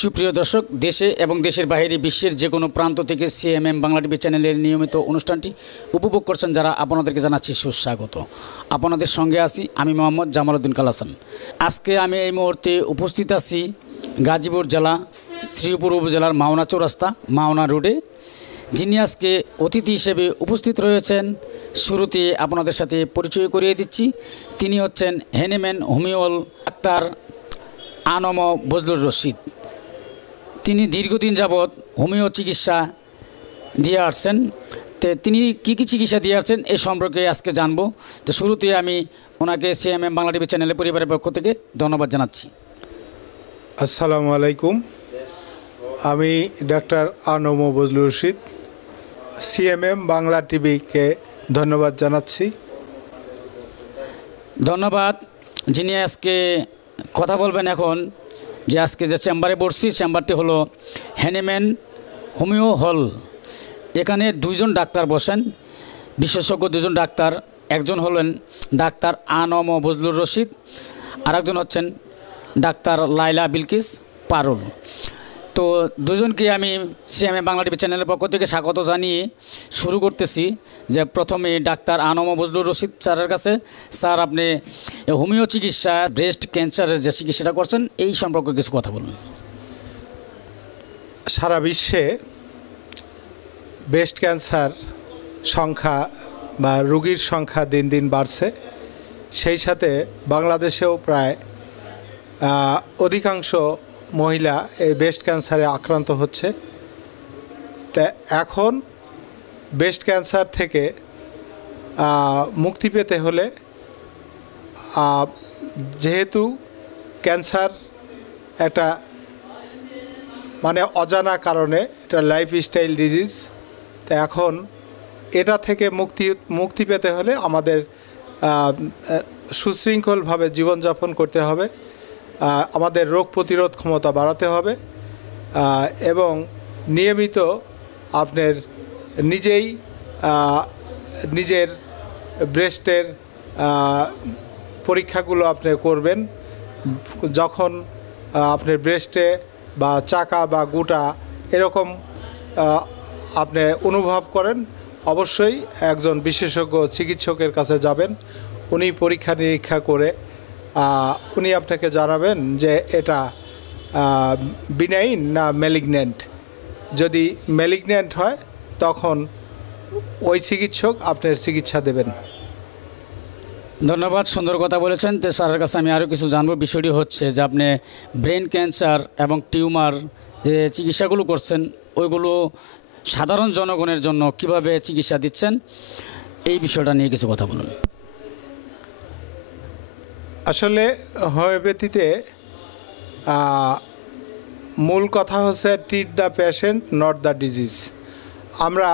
সুপ্রিয় দর্শক, দেশে এবং দেশের বাইরে বিশ্বের যে কোনো প্রান্ত থেকে সিএমএম বাংলা টিভি চ্যানেলের নিয়মিত অনুষ্ঠানটি উপভোগ করছেন যারা, আপনাদেরকে জানাচ্ছি সুস্বাগত। আপনাদের সঙ্গে আছি আমি মোহাম্মদ জামাল উদ্দিন কালাসান। আজকে আমি এই মুহূর্তে উপস্থিত আছি গাজীপুর জেলা শ্রীপুর উপজেলার মাওনা চৌরাস্তা মাওনা রোডে। যিনি আজকে অতিথি হিসেবে উপস্থিত রয়েছেন, শুরুতে আপনাদের সাথে পরিচয় করিয়ে দিচ্ছি। তিনি হচ্ছেন হ্যানিম্যান হোমিওল ডাক্তার আনম বজলুর রশিদ। তিনি দীর্ঘদিন যাবৎ হোমিও চিকিৎসা দিয়ে আসছেন। তো তিনি কী কী চিকিৎসা দিয়ে আসছেন এ সম্পর্কে আজকে জানবো। তো শুরুতে আমি ওনাকে সিএমএম বাংলা টিভি চ্যানেলের পরিবারের পক্ষ থেকে ধন্যবাদ জানাচ্ছি। আসসালামু আলাইকুম, আমি ডাক্তার আনম বজলুর রশিদ, সিএমএম বাংলা টিভিকে ধন্যবাদ জানাচ্ছি। ধন্যবাদ। যিনি আজকে কথা বলবেন এখন, যে আজকে যে চেম্বারে বসছি, চেম্বারটি হলো হ্যানিম্যান হোমিও হল। এখানে দুইজন ডাক্তার বসেন, বিশেষজ্ঞ দুজন ডাক্তার। একজন হলেন ডাক্তার আনম বজলুর রশিদ, আর একজন হচ্ছেন ডাক্তার লাইলা বিলকিস পারুল। তো দুজনকে আমি সিএমএম বাংলা টিভি চ্যানেলের পক্ষ থেকে স্বাগত জানিয়ে শুরু করতেছি। যে প্রথমে ডাক্তার আনম বজলুর রশিদ স্যারের কাছে। স্যার, আপনি হোমিও চিকিৎসা, ব্রেস্ট ক্যান্সারের যে চিকিৎসাটা করছেন এই সম্পর্কে কিছু কথা বলুন। সারা বিশ্বে ব্রেস্ট ক্যান্সার সংখ্যা বা রোগীর সংখ্যা দিন দিন বাড়ছে। সেই সাথে বাংলাদেশেও প্রায় অধিকাংশ মহিলা এই ব্রেস্ট ক্যান্সারে আক্রান্ত হচ্ছে। তা এখন ব্রেস্ট ক্যান্সার থেকে মুক্তি পেতে হলে, যেহেতু ক্যান্সার একটা অজানা কারণে এটা লাইফস্টাইল ডিজিজ, তা এখন এটা থেকে মুক্তি পেতে হলে আমাদের সুশৃঙ্খলভাবে জীবনযাপন করতে হবে, আমাদের রোগ প্রতিরোধ ক্ষমতা বাড়াতে হবে এবং নিয়মিত আপনার নিজের ব্রেস্টের পরীক্ষাগুলো আপনি করবেন। যখন আপনার ব্রেস্টে বা চাকা বা গুটা এরকম আপনি অনুভব করেন, অবশ্যই একজন বিশেষজ্ঞ চিকিৎসকের কাছে যাবেন। উনি পরীক্ষা নিরীক্ষা করে উনি আপনাকে জানাবেন যে এটা বিনাইন না ম্যালিগন্যান্ট। যদি ম্যালিগন্যান্ট হয় তখন ওই চিকিৎসক আপনার চিকিৎসা দেবেন। ধন্যবাদ, সুন্দর কথা বলেছেন। তো স্যারের কাছে আমি আরও কিছু জানবো। বিষয়টি হচ্ছে যে আপনি ব্রেন ক্যান্সার এবং টিউমার যে চিকিৎসাগুলো করছেন ওইগুলো সাধারণ জনগণের জন্য কিভাবে চিকিৎসা দিচ্ছেন, এই বিষয়টা নিয়ে কিছু কথা বলুন। আসলে হোমিওপ্যাথিতে মূল কথা হচ্ছে treat the patient not the disease. আমরা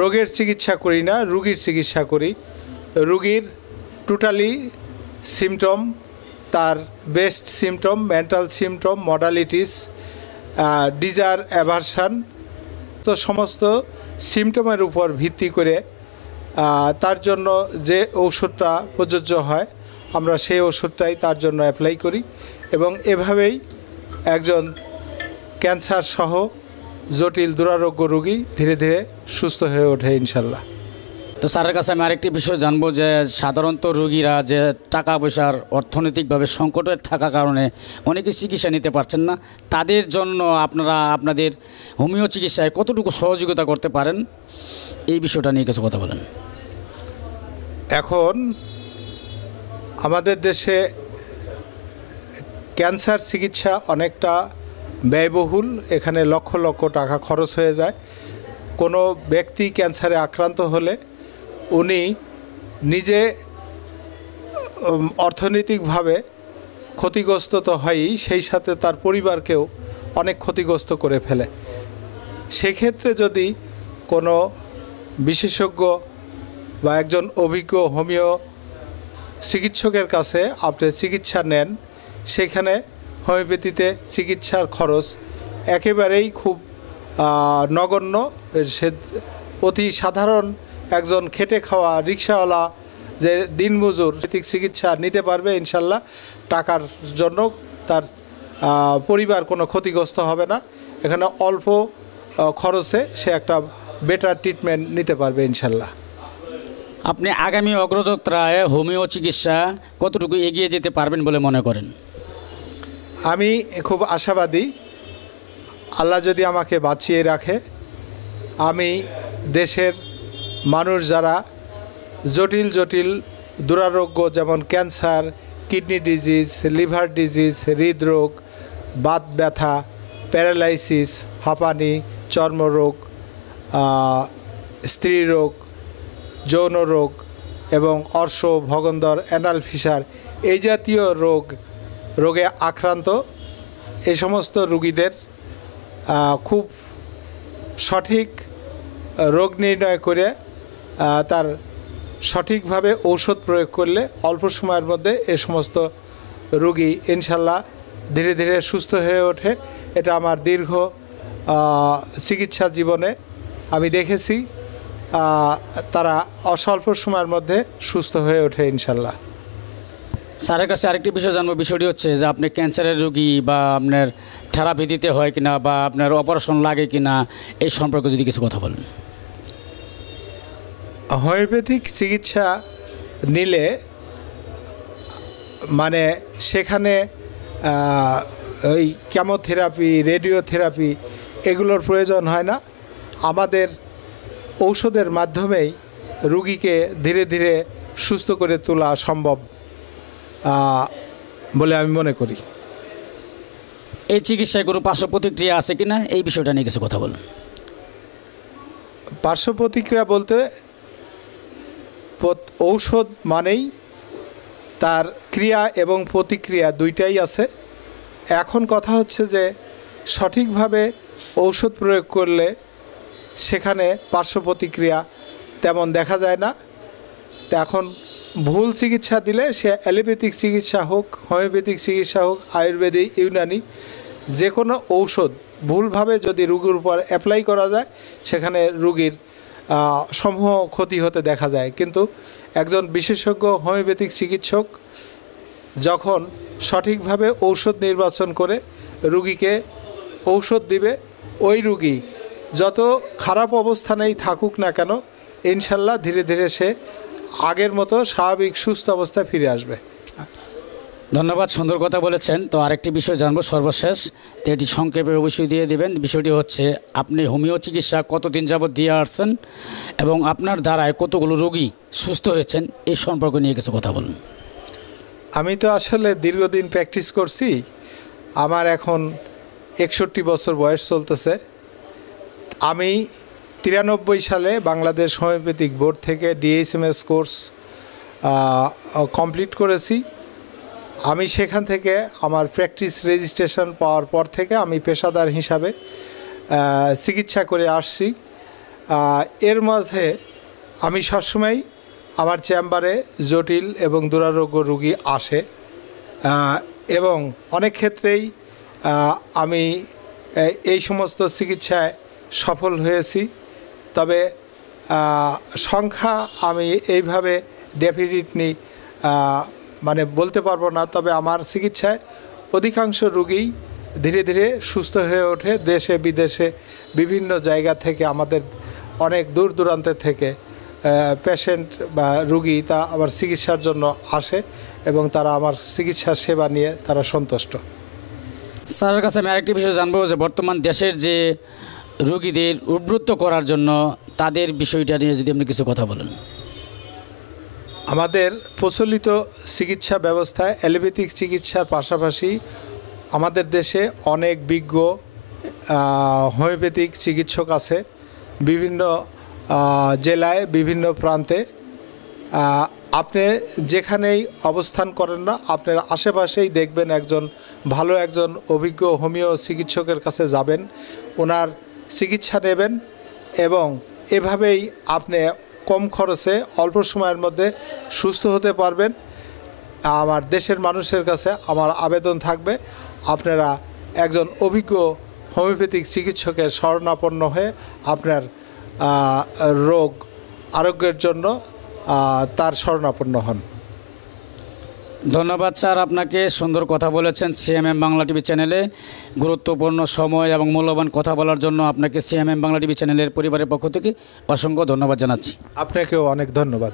রোগের চিকিৎসা করি না, রুগীর চিকিৎসা করি। রুগীর টোটালি সিমটম, তার best symptom, mental symptom, modalities, desire, aversion, তো সমস্ত সিমটমের উপর ভিত্তি করে তার জন্য যে ঔষধটা প্রযোজ্য হয় আমরা সেই ওষুধটাই তার জন্য অ্যাপ্লাই করি এবং এভাবেই একজন ক্যান্সার সহ জটিল দুরারোগ্য রোগী ধীরে ধীরে সুস্থ হয়ে ওঠে ইনশাল্লাহ। তো স্যারের কাছে আমি আরেকটি বিষয় জানবো, যে সাধারণত রোগীরা যে টাকা পয়সার অর্থনৈতিকভাবে সংকটে থাকার কারণে অনেকে চিকিৎসা নিতে পারছেন না, তাদের জন্য আপনারা আপনাদের হোমিও চিকিৎসায় কতটুকু সহযোগিতা করতে পারেন এই বিষয়টা নিয়ে কিছু কথা বলেন। এখন আমাদের দেশে ক্যান্সার চিকিৎসা অনেকটা ব্যয়বহুল। এখানে লক্ষ লক্ষ টাকা খরচ হয়ে যায়। কোনো ব্যক্তি ক্যান্সারে আক্রান্ত হলে উনি নিজে অর্থনৈতিকভাবে ক্ষতিগ্রস্ত তো হয়ই, সেই সাথে তার পরিবারকেও অনেক ক্ষতিগ্রস্ত করে ফেলে। সেক্ষেত্রে যদি কোনো বিশেষজ্ঞ বা একজন অভিজ্ঞ হোমিও চিকিৎসকের কাছে আপনি চিকিৎসা নেন, সেখানে হোমিওপ্যাথিতে চিকিৎসার খরচ একেবারেই খুব নগণ্য। সে অতি সাধারণ একজন খেটে খাওয়া রিক্সাওয়ালা যে দিনমজুর চিকিৎসা নিতে পারবে ইনশাল্লাহ। টাকার জন্য তার পরিবার কোনো ক্ষতিগ্রস্ত হবে না। এখানে অল্প খরচে সে একটা বেটার ট্রিটমেন্ট নিতে পারবে ইনশাল্লাহ। আপনি আগামী অগ্রযাত্রায় হোমিও চিকিৎসা কতটুকু এগিয়ে যেতে পারবেন বলে মনে করেন? আমি খুব আশাবাদী, আল্লাহ যদি আমাকে বাঁচিয়ে রাখে, আমি দেশের মানুষ যারা জটিল জটিল দুরারোগ্য যেমন cancer, kidney disease, liver disease, হৃদরোগ, বাত ব্যথা, প্যারালাইসিস, হাঁপানি, চর্মরোগ, স্ত্রীরোগ, যৌন রোগ এবং অর্শ, ভগন্দর, অ্যানাল ফিসার এই জাতীয় রোগে আক্রান্ত এই সমস্ত রোগীদের খুব সঠিক রোগ নির্ণয় করে তার সঠিকভাবে ঔষধ প্রয়োগ করলে অল্প সময়ের মধ্যে এ সমস্ত রোগী ইনশাল্লাহ ধীরে ধীরে সুস্থ হয়ে ওঠে। এটা আমার দীর্ঘ চিকিৎসা জীবনে আমি দেখেছি, তারা অস্বল্প সময়ের মধ্যে সুস্থ হয়ে ওঠে ইনশাল্লাহ। স্যারের কাছে আরেকটি বিষয় জানবো, বিষয়টি হচ্ছে যে আপনি ক্যান্সারের রোগী বা আপনার থেরাপি দিতে হয় কিনা বা আপনার অপারেশন লাগে কিনা, এই সম্পর্কে যদি কিছু কথা বলেন। হোমিওপ্যাথিক চিকিৎসা নিলে মানে সেখানে ওই কেমোথেরাপি, রেডিওথেরাপি এগুলোর প্রয়োজন হয় না। আমাদের ঔষধের মাধ্যমেই রুগীকে ধীরে ধীরে সুস্থ করে তোলা সম্ভব বলে আমি মনে করি। এই চিকিৎসায় কোনো পার্শ্ব প্রতিক্রিয়া আছে কিনা, এই বিষয়টা নিয়ে কিছু কথা বলুন। পার্শ্ব প্রতিক্রিয়া বলতে ঔষধ মানেই তার ক্রিয়া এবং প্রতিক্রিয়া দুইটাই আছে। এখন কথা হচ্ছে যে সঠিকভাবে ঔষধ প্রয়োগ করলে সেখানে পার্শ্ব প্রতিক্রিয়া তেমন দেখা যায় না। তো এখন ভুল চিকিৎসা দিলে সে অ্যালোপ্যাথিক চিকিৎসা হোক, হোমিওপ্যাথিক চিকিৎসা হোক, আয়ুর্বেদিক, ইউনানি, যে কোনো ঔষধ ভুলভাবে যদি রোগীর উপর অ্যাপ্লাই করা যায় সেখানে রোগীর সমূহ ক্ষতি হতে দেখা যায়। কিন্তু একজন বিশেষজ্ঞ হোমিওপ্যাথিক চিকিৎসক যখন সঠিকভাবে ঔষধ নির্বাচন করে রুগীকে ঔষধ দিবে, ওই রুগী যত খারাপ অবস্থানেই থাকুক না কেন ইনশাল্লাহ ধীরে ধীরে সে আগের মতো স্বাভাবিক সুস্থ অবস্থায় ফিরে আসবে। ধন্যবাদ, সুন্দর কথা বলেছেন। তো আরেকটি বিষয় জানবো সর্বশেষ, তো এটি সংক্ষেপে অবশ্যই দিয়ে দেবেন। বিষয়টি হচ্ছে আপনি হোমিও চিকিৎসা কতদিন যাবত দিয়ে আসছেন এবং আপনার দ্বারায় কতগুলো রোগী সুস্থ হয়েছেন, এই সম্পর্কে নিয়ে কিছু কথা বলুন। আমি তো আসলে দীর্ঘদিন প্র্যাকটিস করছি, আমার এখন 61 বছর বয়স চলতেছে। আমি 93 সালে বাংলাদেশ হোমিওপ্যাথিক বোর্ড থেকে ডিএইচএমএস কোর্স কমপ্লিট করেছি। আমি সেখান থেকে আমার প্র্যাকটিস রেজিস্ট্রেশন পাওয়ার পর থেকে আমি পেশাদার হিসাবে চিকিৎসা করে আসছি। এর মাঝে আমি সবসময় আমার চেম্বারে জটিল এবং দুরারোগ্য রোগী আসে এবং অনেক ক্ষেত্রেই আমি এই সমস্ত চিকিৎসায় সফল হয়েছি। তবে সংখ্যা আমি এইভাবে ডেফিনিটলি মানে বলতে পারবো না। তবে আমার চিকিৎসায় অধিকাংশ রোগীই ধীরে ধীরে সুস্থ হয়ে ওঠে। দেশে বিদেশে বিভিন্ন জায়গা থেকে, আমাদের অনেক দূর দূরান্তের থেকে পেশেন্ট বা রুগী তা আমার চিকিৎসার জন্য আসে এবং তারা আমার চিকিৎসার সেবা নিয়ে তারা সন্তুষ্ট। স্যারের কাছে আমি আরেকটি বিষয় জানবো যে বর্তমান দেশের যে রোগীদের উদ্বুদ্ধ করার জন্য তাদের বিষয়টা নিয়ে যদি আপনি কিছু কথা বলেন। আমাদের প্রচলিত চিকিৎসা ব্যবস্থায় অ্যালোপ্যাথিক চিকিৎসার পাশাপাশি আমাদের দেশে অনেক বিজ্ঞ হোমিওপ্যাথিক চিকিৎসক আছে বিভিন্ন জেলায়, বিভিন্ন প্রান্তে। আপনি যেখানেই অবস্থান করেন না, আপনার আশেপাশেই দেখবেন একজন ভালো একজন অভিজ্ঞ হোমিও চিকিৎসকের কাছে যাবেন, ওনার চিকিৎসা নেবেন এবং এভাবেই আপনি কম খরচে অল্প সময়ের মধ্যে সুস্থ হতে পারবেন। আমার দেশের মানুষের কাছে আমার আবেদন থাকবে, আপনারা একজন অভিজ্ঞ হোমিওপ্যাথিক চিকিৎসকের শরণাপন্ন হয়ে আপনার রোগ আরোগ্যের জন্য তার শরণাপন্ন হন। ধন্যবাদ স্যার, আপনাকে সুন্দর কথা বলেছেন সিএমএম বাংলা টিভি চ্যানেলে গুরুত্বপূর্ণ সময় এবং মূল্যবান কথা বলার জন্য আপনাকে সিএমএম বাংলা টিভি চ্যানেলের পরিবারের পক্ষ থেকে অসংখ্য ধন্যবাদ জানাচ্ছি। আপনাকেও অনেক ধন্যবাদ।